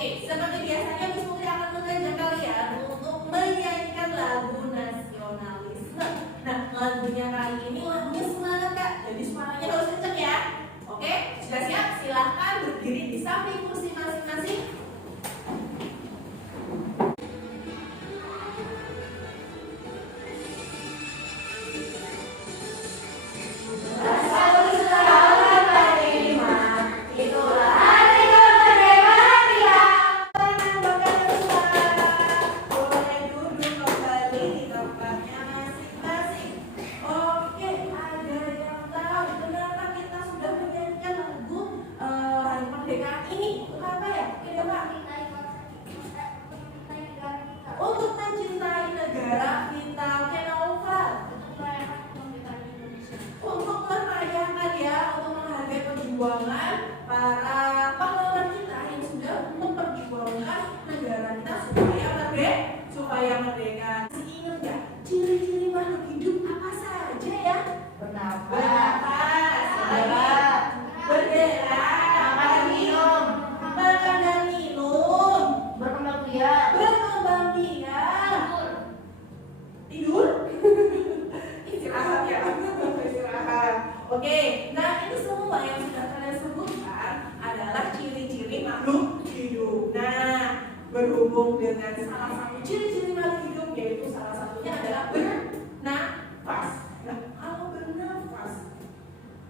Oke, seperti biasanya Miss Putri akan mengajak kalian untuk menyanyikan lagu nasionalisme. Nah, lagunya kali ini lagunya semangat Kak, jadi suaranya harus kenceng ya. Oke, sudah siap? Silahkan berdiri di samping kursi masing-masing. Untuk mencintai negara kita, oke Nova. Untuk merayakan ya, untuk menghargai perjuangan para pahlawan kita yang sudah memperjuangkan negara kita supaya merdeka. Masih ingat nggak ciri-ciri makhluk hidup apa saja ya? Bernafas, bergerak, makan minum, berkembang biak, tidur, istirahat ya, istirahat. Oke, nah itu semua yang sudah kalian sebutkan adalah ciri-ciri makhluk hidup. Nah, berhubung dengan salah satu ciri-ciri makhluk hidup, yaitu salah satunya adalah bernafas. Nah, kalau bernafas,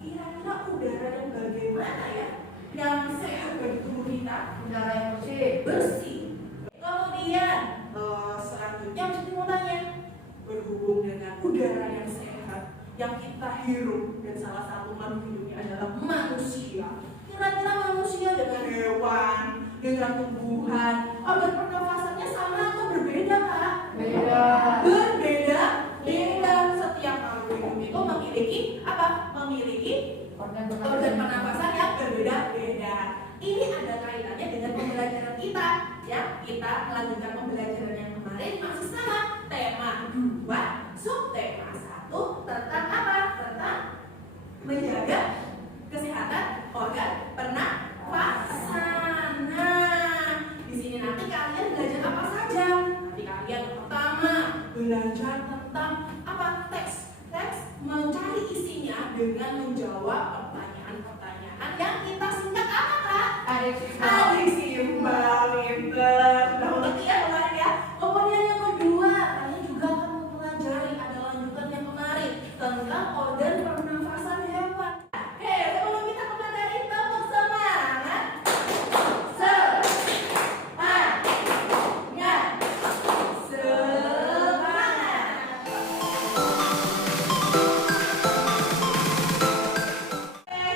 kira-kira udara yang bagaimana ya yang sehat bagi tubuh kita? Udara yang bersih. Kemudian selanjutnya mesti mau tanya, berhubung dengan udara yang sehat yang kita hirup dan salah satu makhluk hidupnya adalah manusia. Kira-kira manusia dengan hewan, dengan tumbuhan, organ pernafasannya sama atau berbeda Kak? Berbeda. Setiap makhluk hidup itu memiliki apa? Memiliki organ pernafasan yang berbeda-beda. Ini ada kaitannya dengan pembelajaran kita. Ya, kita melanjutkan pembelajaran yang kemarin masih sama. Tema 2, subtema 1 tentang apa? Tentang menjaga kesehatan organ pernafasan. Nah, di sini nanti kalian belajar apa saja? Nanti kalian pertama belajar tentang apa? Teks mencari isinya dengan menjawab pertanyaan-pertanyaan yang kita singkat apa Kak? Adik simbol. Sudah mengerti ya kemarin ya. Kemudian yang kedua, kalian juga akan mempelajari ada lanjutan yang kemarin tentang organ pernafasan hewan. Oke, sebelum kita ke materi, tepuk semangat.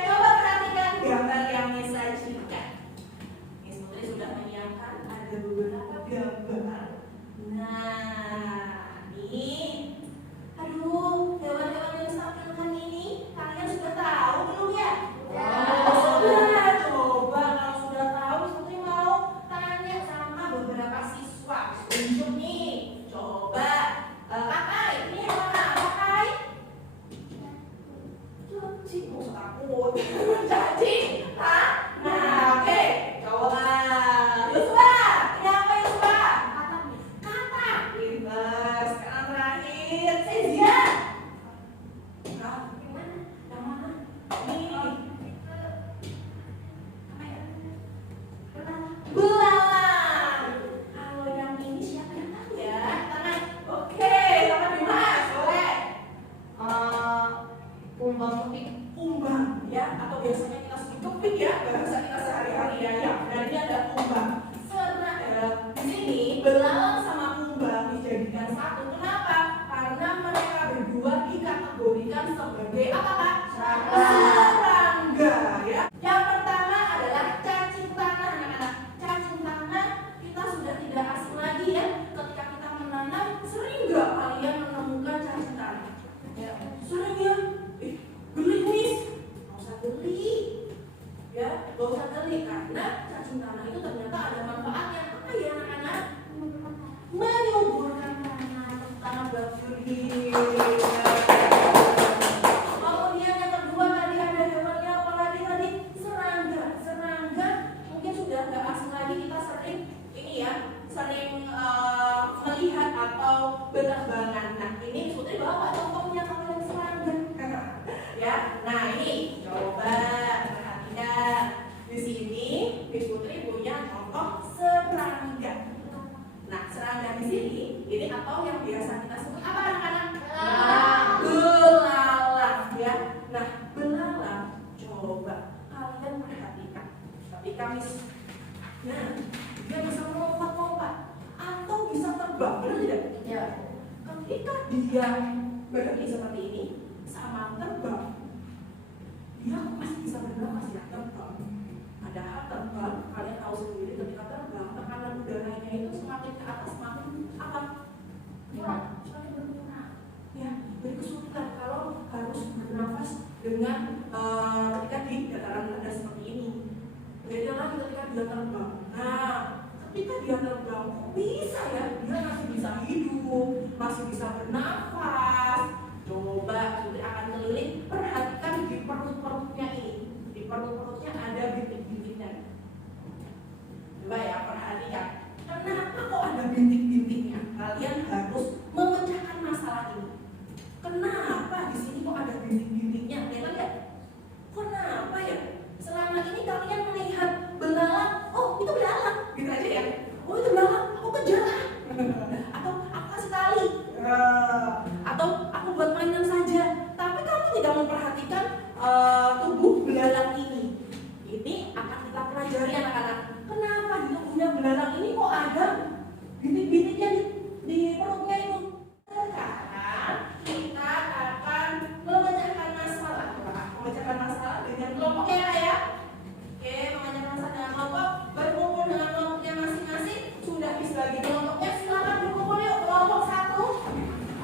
Coba perhatikan gambar yang Miss sajikan. Miss Putri sudah menyiapkan ada beberapa gambar. Nah, ini, aduh, hewan-hewan yang ditampilkan ini kalian sudah tahu belum ya? Sudah. Coba kalau sudah tahu, Miss Putri mau tanya sama beberapa siswa. Tunjuk nih. Coba, Kakai, ini hewan apa Kai? Cacing, mau takut. Cacing, hah? Nah, oke. Coba. Yusuf, ini apa Yusuf? Katak. ketika dia berhenti seperti ini sama terbang, dia masih bisa bernafas ya, terbang. Padahal terbang, kalian tahu sendiri ketika terbang tekanan udaranya itu semakin ke atas semakin apa? Semakin berkurang. Ya, jadi kesulitan kalau harus bernafas dengan ketika di dataran rendah seperti ini. Beda lagi ketika dia terbang. Nah, ketika dia terbang, kok bisa ya? Dia masih bisa hidup, masih bisa bernafas. Coba Sutri akan keliling, perhatikan di perut-perutnya ini. Di perut-perutnya ada bintik-bintiknya. Coba ya, perhatikan. Kenapa kok ada bintik-bintiknya? Kalian harus memecahkan masalah ini. Kenapa di sini kok ada bintik-bintiknya? Lihat lihat. Kenapa ya? Selama ini kalian melihat belalang, oh itu belalang, gitu aja ya. Oh itu belalang, aku kejar. Atau aku kasih tali. Atau aku buat mainan saja. Tapi kamu tidak memperhatikan tubuh belalang ini. Ini akan kita pelajari anak-anak. Kenapa di tubuhnya belalang ini kok ada bintik-bintiknya di perutnya itu? Sekarang kita akan memecahkan masalah. Memecahkan masalah dengan kelompoknya ya. Oke, memecahkan masalah dengan kelompok. Berkumpul dengan kelompoknya masing-masing. Sudah bisa bagi kelompoknya. Silakan berkumpul yuk. Kelompok 1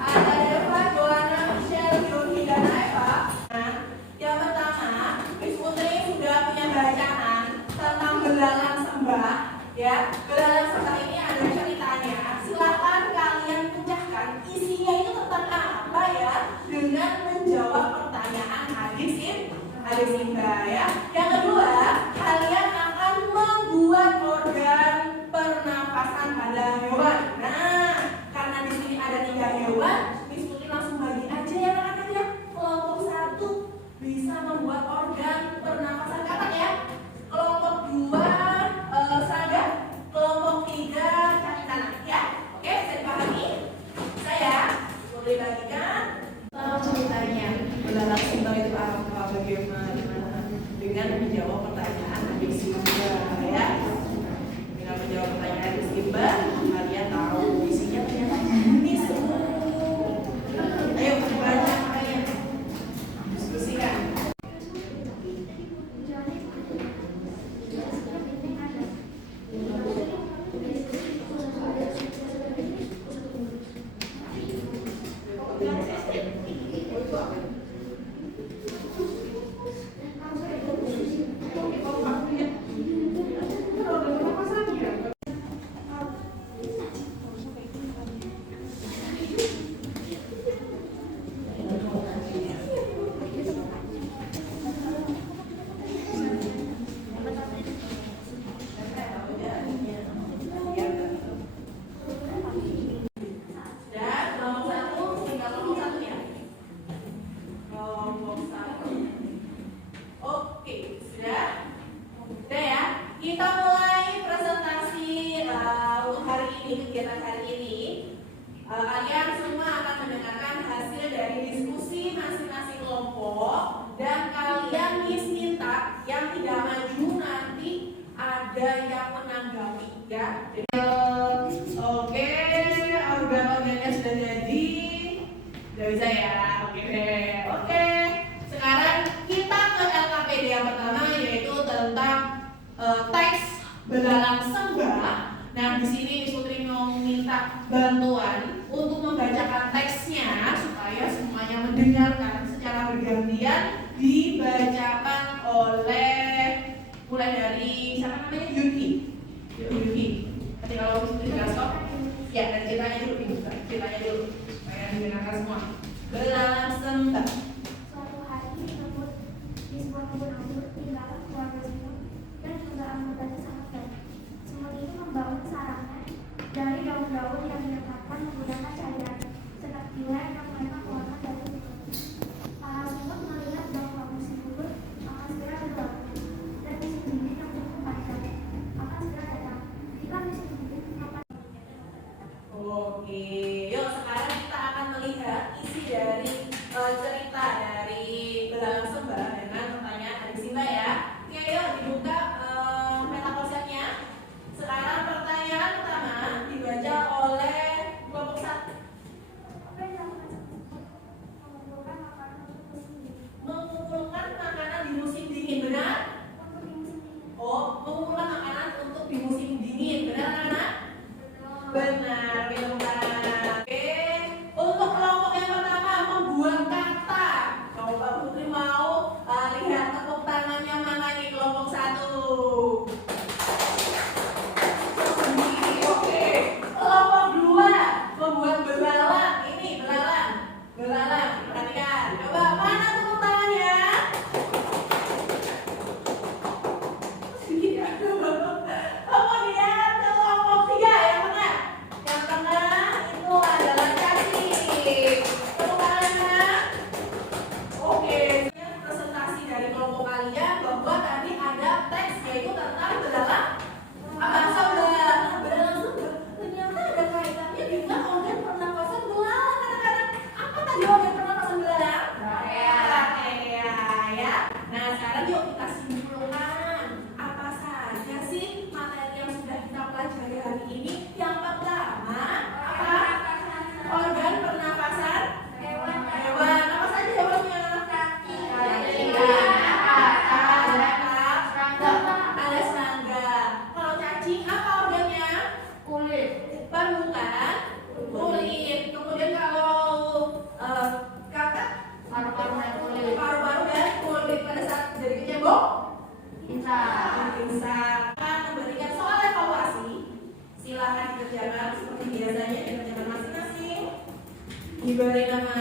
ada Eva, Joanna, Michelle, Yuni, dan Eva. Nah, yang pertama, Miss Putri sudah punya bacaan tentang belalang sembah. Ya, belalang sembah ini ada ceritanya. Silakan kalian pecahkan isinya itu tentang apa ya, dengan menjawab pertanyaan adik Simba ya. Yang kedua, kalian akan membuat organ pernapasan pada hewan. Nah, karena di sini ada 3 hewan, Miss Putri langsung bagi aja ya anak-anak ya. Kelompok 1 bisa membuat organ pernapasan katak ya. Kelompok 2 serangga, kelompok 3 kaki kanan ya. Oke, bisa dipahami? Saya boleh bagikan ceritanya belalang sembah itu apa, bagaimana dengan menjawab pertanyaan adik Simba ya. Dengan menjawab pertanyaan adik Simba, kalian tahu isinya ternyata ini semua. Ayo baca kalian, diskusikan. Belalang sembah. Nah, di sini Miss Putri mau minta bantuan untuk membacakan teksnya supaya semuanya mendengarkan secara bergantian, dibacakan oleh mulai dari siapa namanya? Yuki. Nanti kalau Miss Putri sudah stop, ya dan ceritanya dulu, ceritanya dulu supaya didengarkan semua. Belalang sembah. Suatu hari tersebut di sebuah kebun anggur tinggallah keluarga Simon dan juga anggotanya sangat baik. Semut itu membangun sarangnya dari daun-daun yang dilekatkan menggunakan cairan, serta pula yang memang warna dari itu. Para semut melihat bahwa musim gugur akan segera berlalu dan musim dingin yang cukup panjang akan segera datang. Jika musim dingin akan Oke, yuk sekarang kita akan melihat isi dari cerita dari Belalang Sembah dengan pertanyaan adik Simba ya. Oke, yuk dibuka peta konsepnya. Sekarang pertanyaan pertama dibaca oleh kelompok 1. dingin. Benar anak-anak? Benar, minum panas. Oke, untuk kelompok yang pertama membuat kata. Coba Putri mau lihat tepuk tangannya mana nih kelompok 1. Sendiri, oke. Kelompok 2 membuat belalang. Ini belalang. Belalang, perhatikan. Coba mana tepuk tangannya? Kemudian kelompok 3 yang tengah. Yang tengah itu adalah cacing. Tepuk tangannya. Oke, presentasi dari kelompok kalian bahwa tadi ada teks yaitu tentang belalang apa saudara. Belalang saudara. Ternyata ada kaitannya dengan organ pernapasan belalang anak-anak. Apa tadi organ pernapasan belalang? Trachea, ya. Nah sekarang yuk kita simpulkan apa saja sih materi yang sudah kita pelajari hari ini. Yang pertama apa? Organ pernapasan hewan. Apa saja hewannya? Ada serangga. Kalau cacing apa organnya? Kulit. Permukaan kulit. Kemudian kalau kakak Paru-paru dan kulit. paru-paru dan kulit pada saat jadi kecebong. Insang. Akan memberikan soal evaluasi. Silakan dikerjakan seperti biasanya dikerjakan masing-masing. Diberi nama.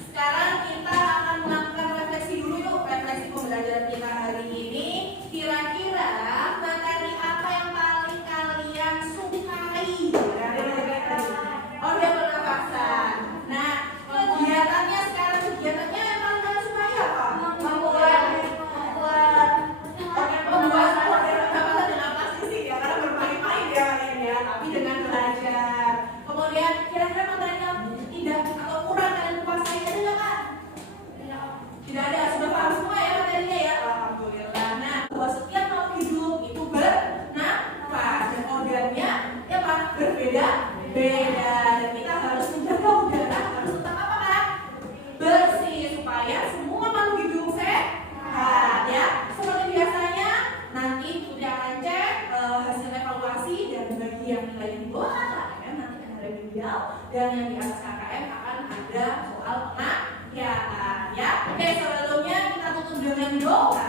Sekarang kita akan melakukan refleksi dulu yuk. Refleksi pembelajaran kita hari ini. Kira-kira materi apa yang paling kalian sukai dari materi tadi? Organ pernapasan. Nah, kegiatannya sekarang kegiatannya yang paling kalian sukai apa? Membuat organ pernapasan dengan pasti sih ya, karena bermain-main ya kalian ya, tapi dengan belajar. Kemudian kira-kira materi yang tidak atau kurang kalian kuasai ada nggak kak? Tidak ada, sudah paham semua ya materinya ya? Alhamdulillah. Nah, bahwa setiap makhluk hidup itu bernafas dan organnya ya Pak, berbeda-beda. Dan kita harus menjaga udara harus tetap apa Kak? Bersih supaya semua makhluk hidup sehat ya. Seperti biasanya nanti Putri akan cek hasil evaluasi dan bagi yang nilai di bawah KKM nanti akan ada remedial dan yang di atas KKM akan ada soal pengajaran ya. Oke, sebelumnya kita tutup dengan doa.